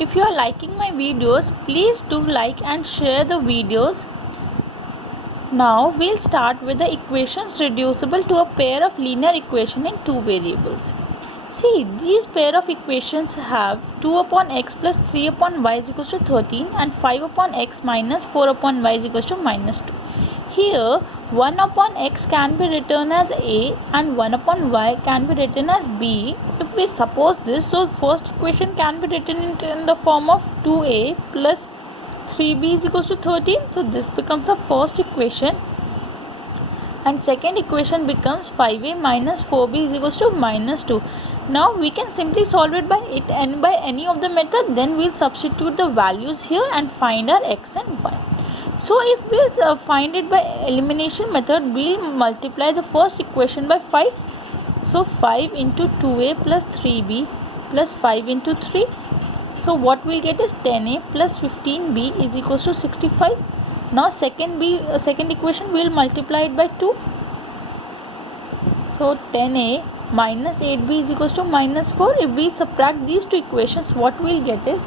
If you are liking my videos, please do like and share the videos. Now we'll start with the equations reducible to a pair of linear equation in two variables. See, these pair of equations have 2 upon x plus 3 upon y is equals to 13 and 5 upon x minus 4 upon y is equals to minus 2. Here 1 upon x can be written as a and 1 upon y can be written as b. If we suppose this, so first equation can be written in the form of 2a plus 3b is equals to 13. So this becomes a first equation, and second equation becomes 5a minus 4b is equals to minus 2. Now we can simply solve it by any of the method. Then we'll substitute the values here and find our x and y. So if we find it by elimination method, we'll multiply the first equation by 5. So 5 into 2a plus 3b plus 5 into 3. So what we'll get is 10a plus 15b is equals to 65. Now second equation we'll multiply it by 2. So 10a minus 8b is equals to minus 4. If we subtract these two equations, what we'll get is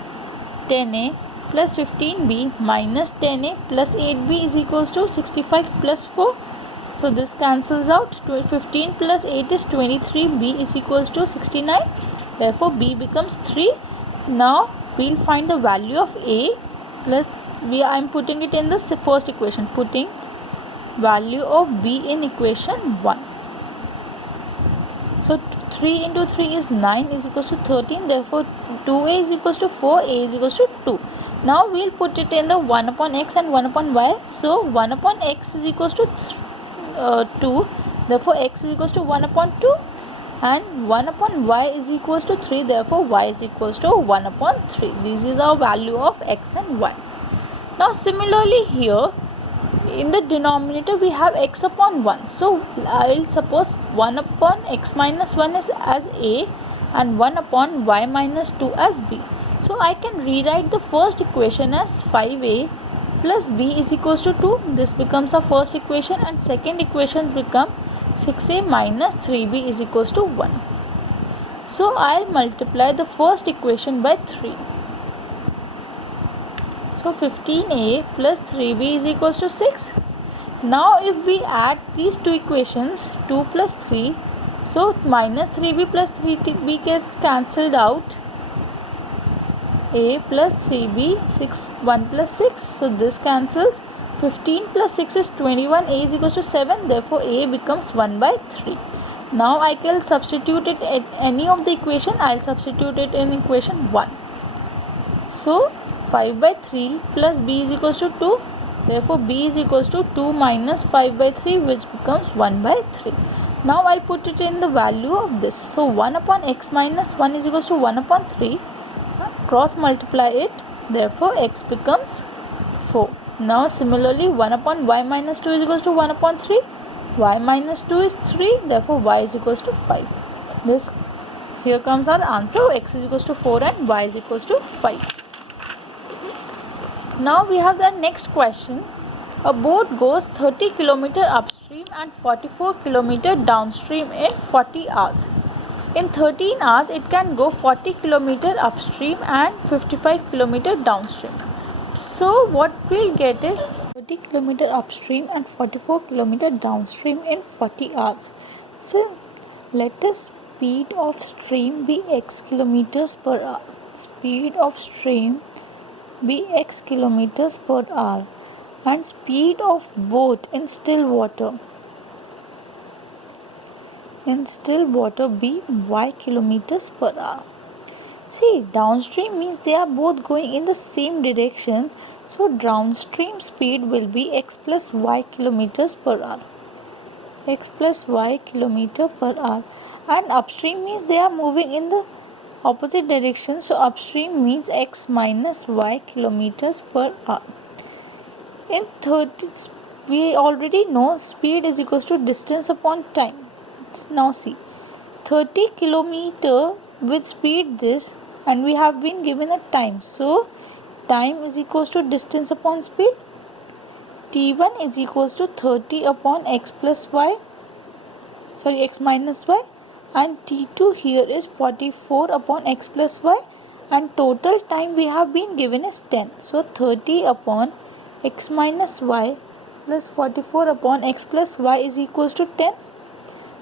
10a plus 15b minus 10a plus 8b is equals to 65 plus 4. So this cancels out. 15 plus 8 is 23. b is equals to 69. Therefore b becomes 3. Now we'll find the value of a plus I am putting it in the first equation, putting value of b in equation 1. So 3 into 3 is 9 is equals to 13. Therefore 2a is equals to 4, a is equals to 2. Now we'll put it in the 1 upon x and 1 upon y. So 1 upon x is equals to 2. Therefore x is equals to 1 upon 2. And 1 upon y is equals to 3. Therefore y is equals to 1 upon 3. This is our value of x and y. Now similarly here, in the denominator we have x upon 1. So I will suppose 1 upon x minus 1 is as a and 1 upon y minus 2 as b. So I can rewrite the first equation as 5a plus b is equals to 2. This becomes our first equation, and second equation become 6a minus 3b is equals to 1. So I'll multiply the first equation by 3. So 15a plus 3b is equals to 6. Now if we add these two equations, 2 plus 3, so minus 3b plus 3b gets cancelled out. A plus 3b, 6, 1 plus 6, so this cancels. 15 plus 6 is 21, a is equals to 7, therefore a becomes 1 by 3. Now I can substitute it at any of the equation. I'll substitute it in equation 1. So 5 by 3 plus b is equals to 2, therefore b is equals to 2 minus 5 by 3, which becomes 1 by 3. Now I'll put it in the value of this. So 1 upon x minus 1 is equals to 1 upon 3. Cross multiply it, therefore x becomes 4. Now similarly 1 upon y minus 2 is equals to 1 upon 3. Y minus 2 is 3, therefore y is equals to 5. This here comes our answer. X is equals to 4 and y is equals to 5. Now we have the next question. A boat goes 30 km upstream and 44 km downstream in 40 hours. In 13 hours, it can go 40 km upstream and 55 km downstream. So what we'll get is 30 km upstream and 44 km downstream in 40 hours. So let the speed of stream be x kilometers per hour. Speed of stream be x kilometers per hour, and speed of boat in still water be y kilometers per hour. See, downstream means they are both going in the same direction, so downstream speed will be x plus y kilometers per hour. X plus y kilometer per hour. And upstream means they are moving in the opposite direction, so upstream means x minus y kilometers per hour. In 30, we already know speed is equals to distance upon time. Now see, 30 kilometer with speed this, and we have been given a time. So time is equals to distance upon speed. T1 is equals to 30 upon x minus y, and T2 here is 44 upon x plus y, and total time we have been given is 10. So 30 upon x minus y plus 44 upon x plus y is equals to 10.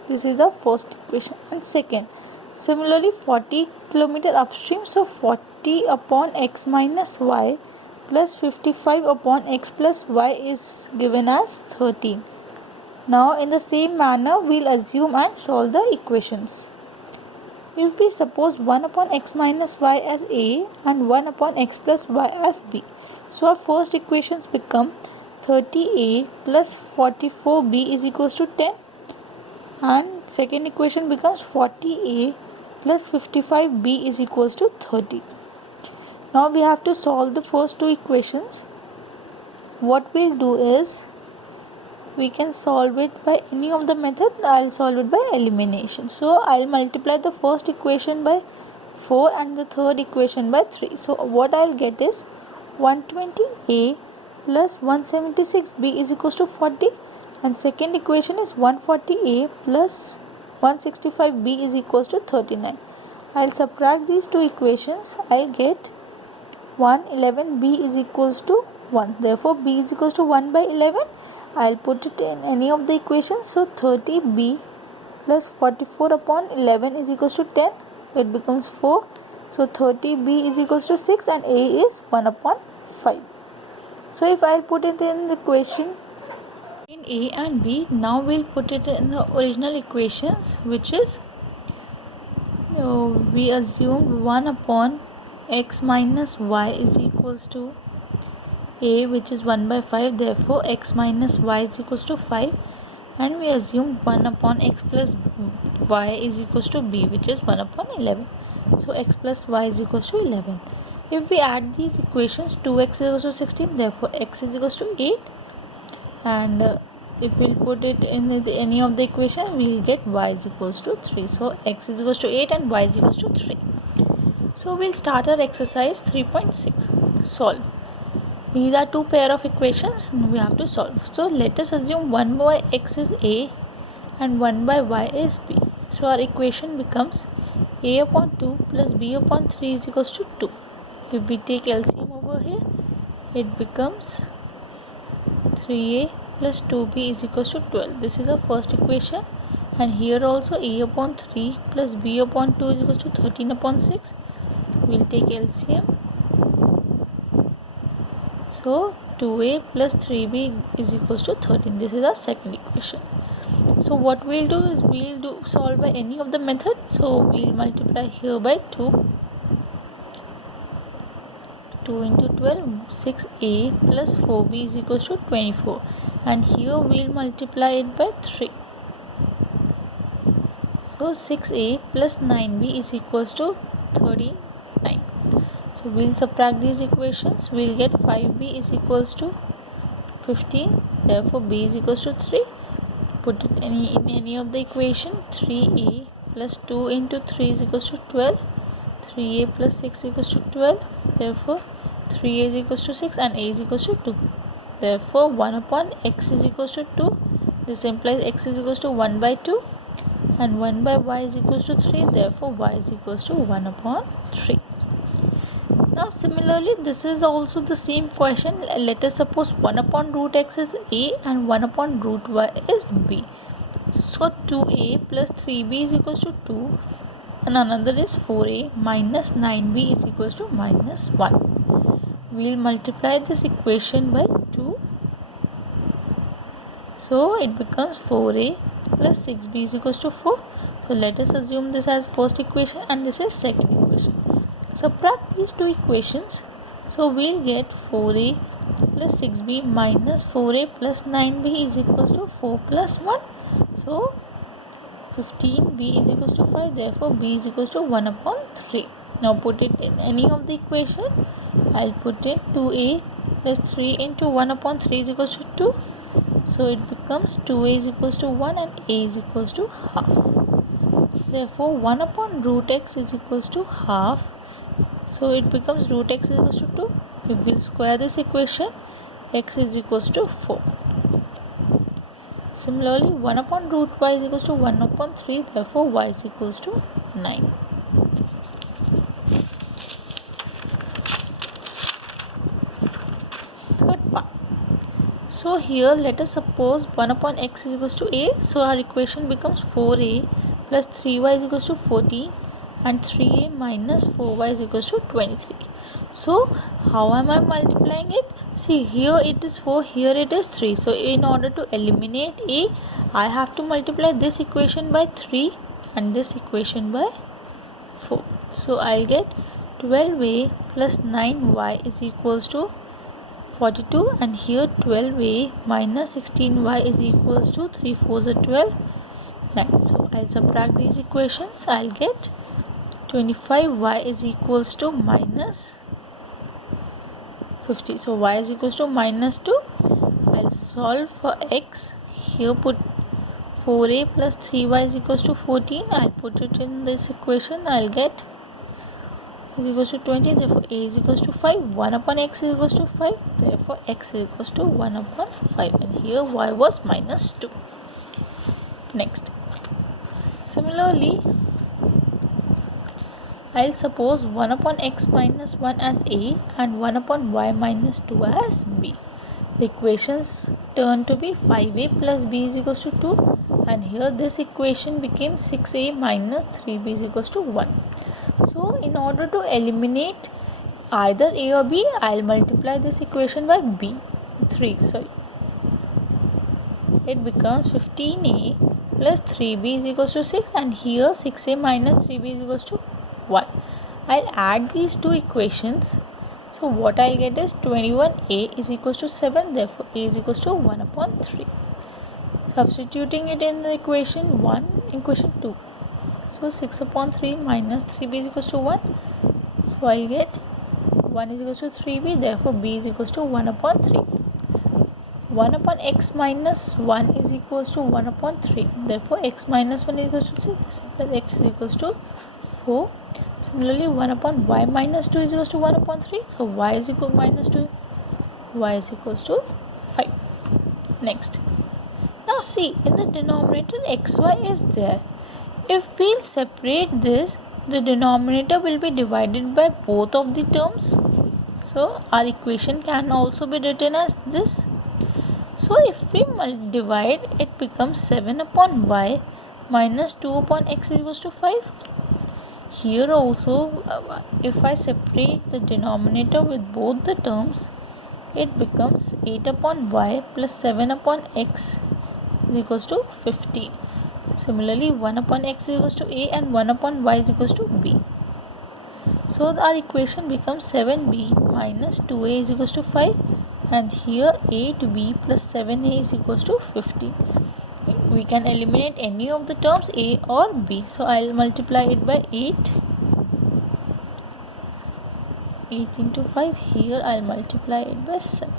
This is the first equation. And second, similarly 40 kilometer upstream, so 40 upon x minus y plus 55 upon x plus y is given as 30. Now in the same manner we'll assume and solve the equations. If we suppose 1 upon x minus y as a and 1 upon x plus y as b, so our first equations become 30a plus 44b is equals to 10, and second equation becomes 40a plus 55b is equals to 30. Now we have to solve the first two equations. What we'll do is, we can solve it by any of the method. I'll solve it by elimination. So I'll multiply the first equation by 4 and the third equation by 3. So what I'll get is 120a plus 176b is equals to 40, and second equation is 140a plus 165b is equals to 39. I'll subtract these two equations. I'll get 111b is equals to 1. Therefore b is equals to 1 by 11. I'll put it in any of the equations. So 30b plus 44 upon 11 is equals to 10. It becomes 4. So 30b is equals to 6 and a is 1 upon 5. So if I'll put it in the equation in a and b, now we'll put it in the original equations, which is we assumed 1 upon x minus y is equals to a, which is 1 by 5. Therefore x minus y is equals to 5, and we assume 1 upon x plus y is equals to b, which is 1 upon 11. So x plus y is equals to 11. If we add these equations, 2x is equals to 16, therefore x is equals to 8, and if we'll put it in any of the equation, we'll get y is equals to 3. So x is equals to 8 and y is equals to 3. So we'll start our exercise 3.6. Solve. These are two pair of equations we have to solve. So let us assume 1 by x is a and 1 by y is b. So our equation becomes a upon 2 plus b upon 3 is equals to 2. If we take LCM over here, it becomes 3a plus 2b is equals to 12. This is our first equation, and here also a upon 3 plus b upon 2 is equals to 13 upon 6. We'll take LCM. So 2a plus 3b is equals to 13. This is our second equation. So what we'll do is we'll solve by any of the method. So we'll multiply here by 2. 2 into 12, 6a plus 4b is equals to 24. And here we'll multiply it by 3. So 6a plus 9b is equals to 39. So we'll subtract these equations. We'll get 5b is equals to 15. Therefore b is equals to 3. Put it in any of the equation. 3a plus 2 into 3 is equals to 12. 3a plus 6 is equals to 12. Therefore 3a is equals to 6 and a is equals to 2. Therefore 1 upon x is equals to 2. This implies x is equals to 1 by 2, and 1 by y is equals to 3. Therefore y is equals to 1 upon 3. Now similarly, this is also the same question. Let us suppose 1 upon root x is a and 1 upon root y is b. So 2a plus 3b is equals to 2, and another is 4a minus 9b is equals to minus 1. We'll multiply this equation by 2. So it becomes 4a plus 6b is equals to 4. So let us assume this as first equation and this is second equation. Subtract these two equations. So we'll get 4a plus 6b minus 4a plus 9b is equals to 4 plus 1. So 15b is equals to 5. Therefore b is equals to 1 upon 3. Now put it in any of the equation. I'll put in 2a plus 3 into 1 upon 3 is equals to 2. So it becomes 2a is equals to 1 and a is equals to half. Therefore 1 upon root x is equals to half. So it becomes root x is equals to 2. If we'll square this equation, x is equals to 4. Similarly, 1 upon root y is equals to 1 upon 3. Therefore y is equals to 9. So here let us suppose 1 upon x is equals to a. So our equation becomes 4a plus 3y is equals to 14 and 3a minus 4y is equals to 23. So how am I multiplying it? See, here it is 4, here it is 3. So in order to eliminate a, I have to multiply this equation by 3 and this equation by 4. So I'll get 12a plus 9y is equals to 42, and here 12a minus 16y is equals to 3 4s are 12, 9. So I'll subtract these equations. I'll get 25y is equals to minus 50. So y is equals to minus 2. I'll solve for x. Here put 4a plus 3y is equals to 14. I'll put it in this equation. I'll get is equals to 20. Therefore a is equals to 5. 1 upon x is equals to 5. Therefore x is equals to 1 upon 5. And here y was minus 2. Next. Similarly, I'll suppose 1 upon x minus 1 as a and 1 upon y minus 2 as b. The equations turn to be 5a plus b is equals to 2, and here this equation became 6a minus 3b is equals to 1. So in order to eliminate either a or b, I'll multiply this equation by b, 3, sorry. It becomes 15a plus 3b is equals to 6, and here 6a minus 3b is equals to 1. I'll add these two equations. So what I'll get is 21a is equals to 7. Therefore a is equals to 1 upon 3. Substituting it in the equation 1, equation 2. So 6 upon 3 minus 3b is equals to 1. So I'll get 1 is equals to 3b. Therefore b is equals to 1 upon 3. 1 upon x minus 1 is equals to 1 upon 3. Therefore x minus 1 is equals to 3. This implies x is equals to 4. Similarly, 1 upon y minus 2 is equals to 1 upon 3. So y is equal to minus 2. Y is equals to 5. Next. Now see, in the denominator xy is there. If we'll separate this, the denominator will be divided by both of the terms. So our equation can also be written as this. So if we divide, it becomes 7 upon y minus 2 upon x is equals to 5. Here also, if I separate the denominator with both the terms, it becomes 8 upon y plus 7 upon x is equals to 15. Similarly, 1 upon x is equals to a and 1 upon y is equals to b. So our equation becomes 7b minus 2a is equals to 5, and here 8b plus 7a is equals to 15. We can eliminate any of the terms a or b. So I'll multiply it by 8. 8 into 5. Here I'll multiply it by 7.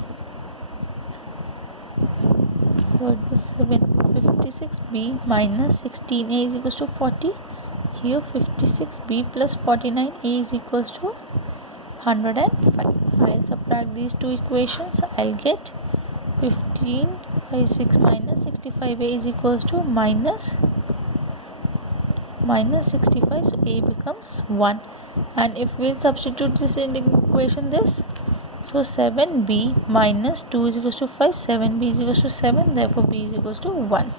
So it was 56b minus 16a is equals to 40. Here 56b plus 49a is equals to 105. I'll subtract these two equations. I'll get 15 56 minus 65a is equals to minus 65. So a becomes 1. And if we substitute this in the equation this, so 7b minus 2 is equals to 5. 7b is equals to 7. Therefore b is equals to 1.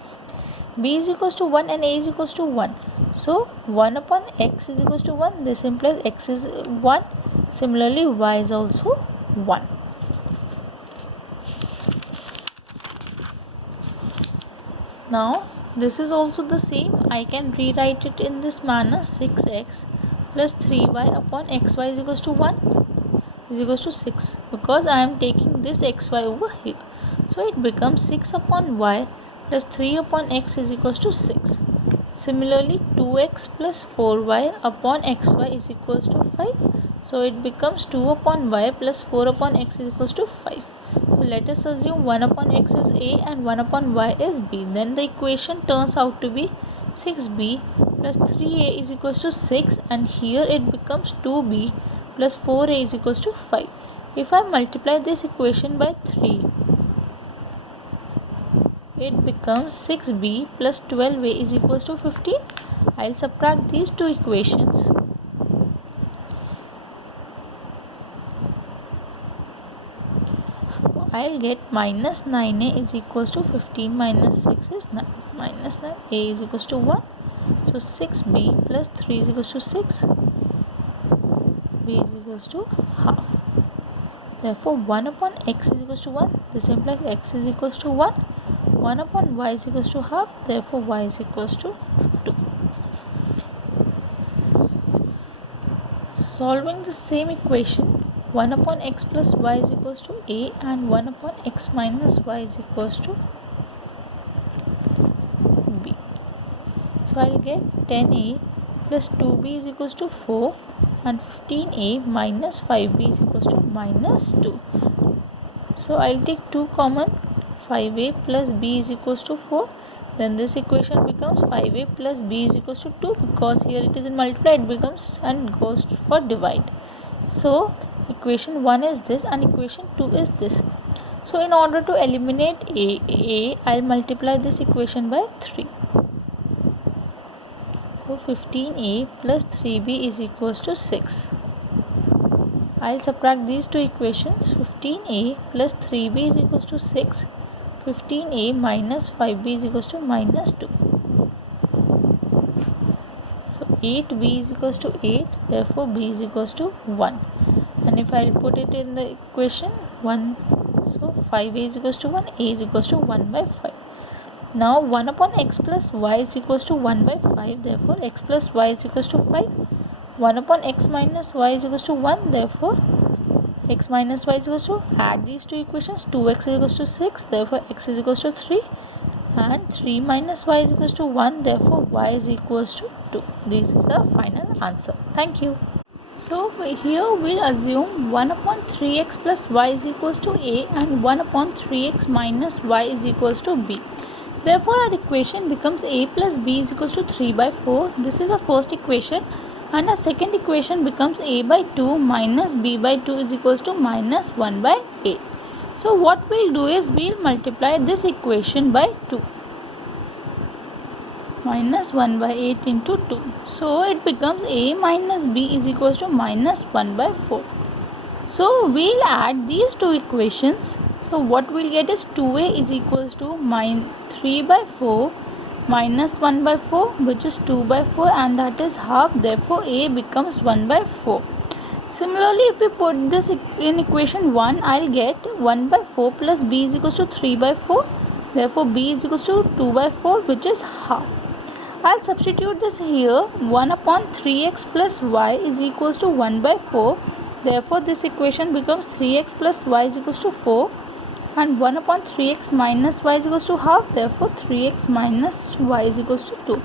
b is equals to 1 and a is equals to 1. So 1 upon x is equals to 1. This implies x is 1. Similarly, y is also 1. Now this is also the same. I can rewrite it in this manner. 6x plus 3y upon xy is equals to 1 is equals to 6, because I am taking this xy over here. So it becomes 6 upon y plus 3 upon x is equals to 6. Similarly, 2x plus 4y upon xy is equals to 5. So it becomes 2 upon y plus 4 upon x is equals to 5. So let us assume 1 upon x is a and 1 upon y is b. Then the equation turns out to be 6b plus 3a is equals to 6, and here it becomes 2b plus 4a is equals to 5. If I multiply this equation by 3, it becomes 6b plus 12a is equals to 15. I'll subtract these two equations. I'll get minus 9a is equals to 15 minus 6 is 9. Minus 9, a is equals to 1. So 6b plus 3 is equals to 6. b is equals to half. Therefore 1 upon x is equals to 1. This implies x is equals to 1. 1 upon y is equals to half. Therefore y is equals to 2. Solving the same equation, 1 upon x plus y is equals to a and 1 upon x minus y is equals to b. So I'll get 10a plus 2b is equals to 4 and 15a minus 5b is equals to minus 2. So I'll take 2 common, 5a plus b is equals to 4. Then this equation becomes 5a plus b is equals to 2, because here it is in multiply, it becomes and goes for divide. So equation 1 is this and equation 2 is this. So in order to eliminate a I'll multiply this equation by 3. So 15a plus 3b is equals to 6. I'll subtract these two equations. 15a plus 3b is equals to 6. 15a minus 5b is equals to minus 2. So 8b is equals to 8. Therefore b is equals to 1. And if I'll put it in the equation 1, so 5a is equals to 1, a is equals to 1 by 5. Now 1 upon x plus y is equals to 1 by 5. Therefore x plus y is equals to 5. 1 upon x minus y is equals to 1. Therefore x minus y is equals to, add these two equations, 2x is equals to 6. Therefore x is equals to 3. And 3 minus y is equals to 1. Therefore y is equals to 2. This is the final answer. Thank you. So here we'll assume 1 upon 3x plus y is equals to a and 1 upon 3x minus y is equals to b. Therefore our equation becomes a plus b is equals to 3 by 4. This is the first equation. And our second equation becomes a by 2 minus b by 2 is equals to minus 1 by 8. So what we'll do is we'll multiply this equation by 2. Minus 1 by 8 into 2. So it becomes a minus b is equals to minus 1 by 4. So we'll add these two equations. So what we'll get is 2a is equals to 3 by 4 minus 1 by 4, which is 2 by 4, and that is half. Therefore a becomes 1 by 4. Similarly, if we put this in equation 1, I'll get 1 by 4 plus b is equals to 3 by 4. Therefore b is equals to 2 by 4, which is half. I'll substitute this here. 1 upon 3x plus y is equals to 1 by 4. Therefore this equation becomes 3x plus y is equals to 4. And 1 upon 3x minus y is equals to half. Therefore 3x minus y is equals to 2.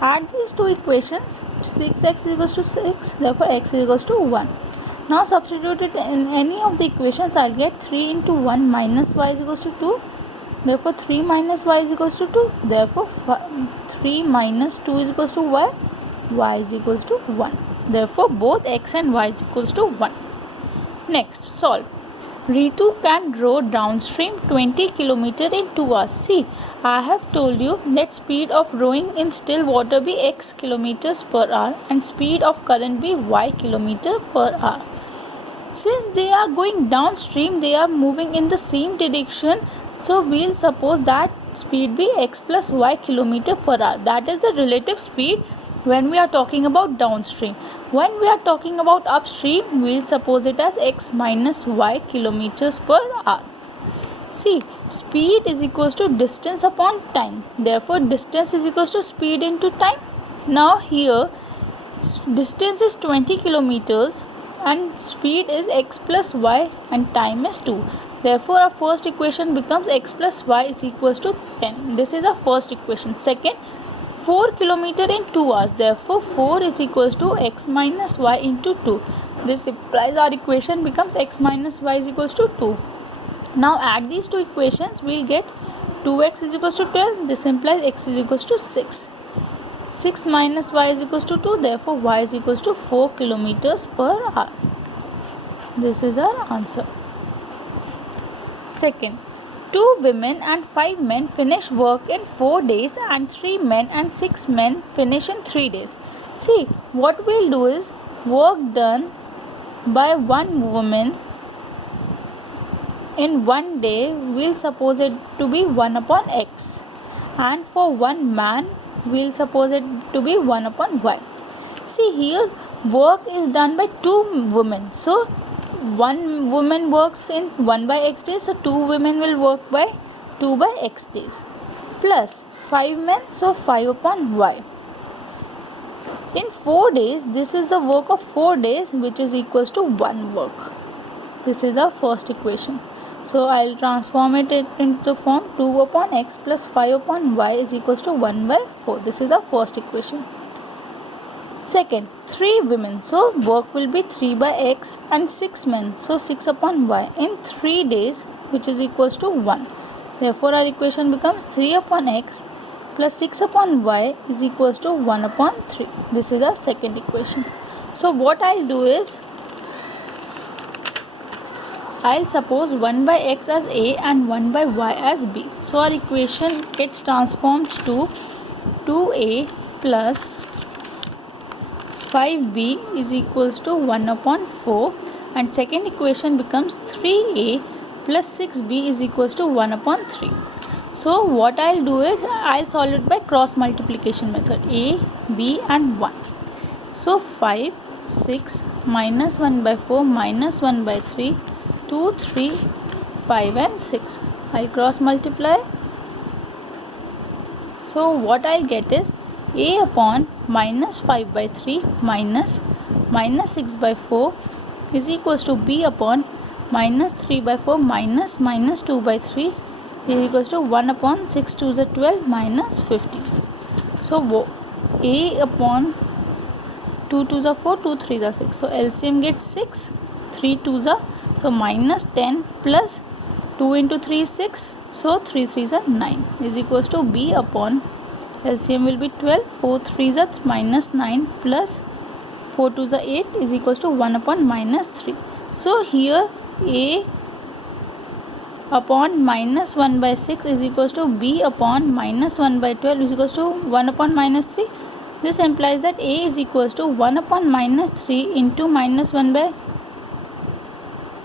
Add these two equations. 6x is equals to 6. Therefore x is equals to 1. Now substitute it in any of the equations. I'll get 3 into 1 minus y is equals to 2. Therefore 3 minus y is equals to 2. Therefore 3 minus 2 is equals to y. Y is equals to 1. Therefore both x and y is equals to 1. Next, solve. Ritu can row downstream 20 km in 2 hours. See, I have told you that speed of rowing in still water be x kilometers per hour and speed of current be y kilometer per hour. Since they are going downstream, they are moving in the same direction. So we'll suppose that speed be x plus y kilometer per hour. That is the relative speed when we are talking about downstream. When we are talking about upstream, we will suppose it as x minus y kilometers per hour. See, speed is equals to distance upon time. Therefore, distance is equals to speed into time. Now here, distance is 20 kilometers and speed is x plus y and time is 2. Therefore, our first equation becomes x plus y is equals to 10. This is our first equation. Second, 4 km in 2 hours. Therefore, 4 is equals to x minus y into 2. This implies our equation becomes x minus y is equals to 2. Now add these two equations. We'll get 2x is equals to 12. This implies x is equals to 6. 6 minus y is equals to 2. Therefore, y is equals to 4 kilometers per hour. This is our answer. Second, 2 women and 5 men finish work in 4 days and 3 men and 6 men finish in 3 days. See, what we'll do is work done by one woman in one day, we'll suppose it to be 1 upon x, and for one man, we'll suppose it to be 1 upon y. See here, work is done by two women, so one woman works in 1 by x days, so two women will work by 2 by x days, plus 5 men, so 5 upon y. In 4 days, this is the work of 4 days, which is equals to 1 work. This is our first equation. So I'll transform it into the form 2 upon x plus 5 upon y is equals to 1 by 4. This is our first equation. Second, 3 women, so work will be 3 by x, and 6 men, so 6 upon y in 3 days, which is equals to 1. Therefore our equation becomes 3 upon x plus 6 upon y is equals to 1 upon 3. This is our second equation. So what I'll do is, I'll suppose 1 by x as a and 1 by y as b. So our equation gets transformed to 2a plus 5b is equals to 1 upon 4, and second equation becomes 3a plus 6b is equals to 1 upon 3. So what I'll do is, I'll solve it by cross multiplication method, a, b and 1. So 5, 6 minus 1 by 4 minus 1 by 3, 2, 3, 5 and 6. I'll cross multiply. So what I'll get is a upon minus 5 by 3 minus 6 by 4 is equals to b upon minus 3 by 4 minus 2 by 3 is equals to 1 upon 6 2 is 12 minus 15. So a upon 2 2 is 4, 2 3 is 6. So LCM gets 6, 3 2 is so minus 10 plus 2 into 3 is 6, so 3 3 is 9 is equals to b upon LCM will be 12, 4 3 is minus 9 plus 4 2 is 8 is equals to 1 upon minus 3. So here a upon minus 1 by 6 is equals to b upon minus 1 by 12 is equals to 1 upon minus 3. This implies that a is equals to 1 upon minus 3 into minus 1 by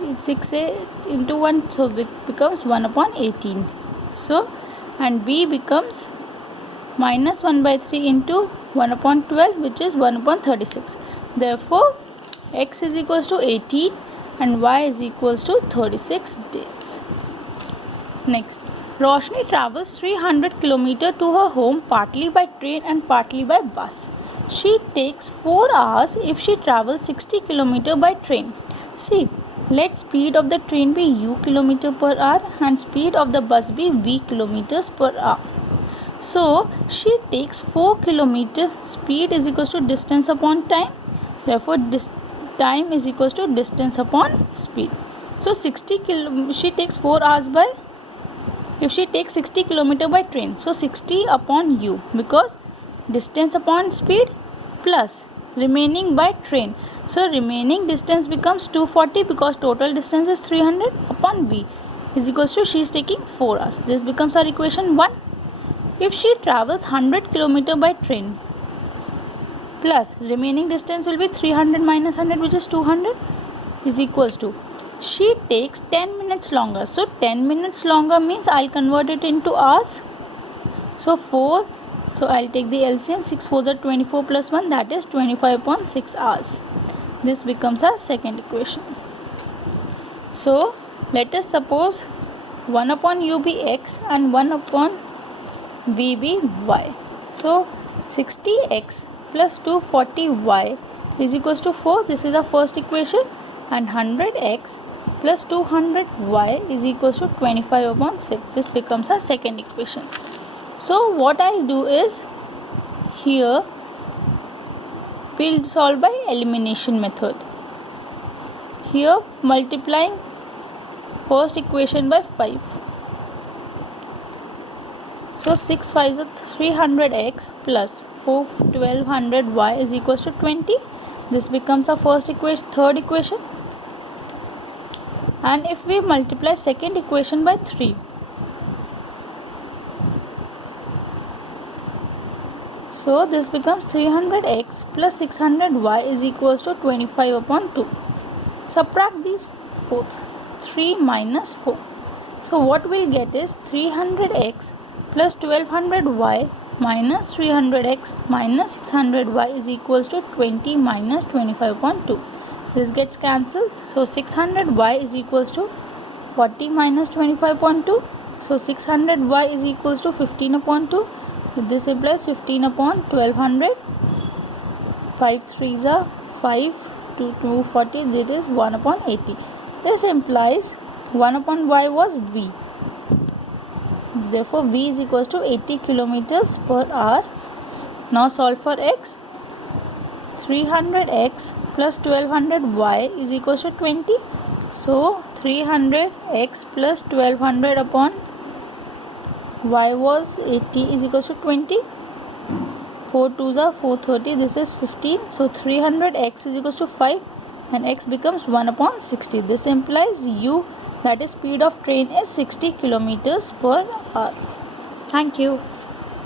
6a into 1, so it becomes 1 upon 18. So and b becomes minus 1 by 3 into 1 upon 12, which is 1 upon 36. Therefore x is equals to 18 and y is equals to 36 days. Next, Roshni travels 300 km to her home partly by train and partly by bus. She takes 4 hours if she travels 60 km by train. See, let speed of the train be u km per hour and speed of the bus be v km per hour. So she takes 4 km. Speed is equals to distance upon time. Therefore time is equals to distance upon speed. So she takes 4 hours by, if she takes 60 km by train, so 60 upon u, because distance upon speed plus remaining by train. So remaining distance becomes 240 because total distance is 300 upon v is equals to she is taking 4 hours. This becomes our equation 1. If she travels 100 km by train plus remaining distance will be 300 minus 100, which is 200, is equals to she takes 10 minutes longer. So 10 minutes longer means I'll convert it into hours. So 4, so I'll take the LCM, 6 4 are 24 plus 1, that is 25 upon 6 hours. This becomes our second equation. So let us suppose 1 upon u be x and 1 upon v be y. So 60x plus 240y is equals to 4. This is our first equation, and 100x plus 200y is equals to 25 upon 6. This becomes our second equation. So what I'll do is, here we'll solve by elimination method. Here multiplying first equation by 5. So 6 5 is 300x plus 4 1200y is equals to 20. This becomes our first equation, third equation. And if we multiply second equation by 3, so this becomes 300x plus 600y is equals to 25 upon 2. Subtract these both. 3 minus 4. So what we'll get is 300x plus 1200y minus 300x minus 600y is equals to 20 minus 25.2. This gets cancelled. So 600y is equals to 40 minus 25.2. So 600y is equals to 15 upon 2. This implies 15 upon 1200. 5 3s are 5 to 240. This is 1 upon 80. This implies 1 upon y was v. Therefore v is equals to 80 kilometers per hour. Now solve for x. 300x plus 1200y is equals to 20. So 300x plus 1200 upon y was 80 is equals to 20. 4 2s are 430. This is 15. So 300x is equals to 5 and x becomes 1 upon 60. This implies u, that is speed of train, is 60 kilometers per hour. Thank you.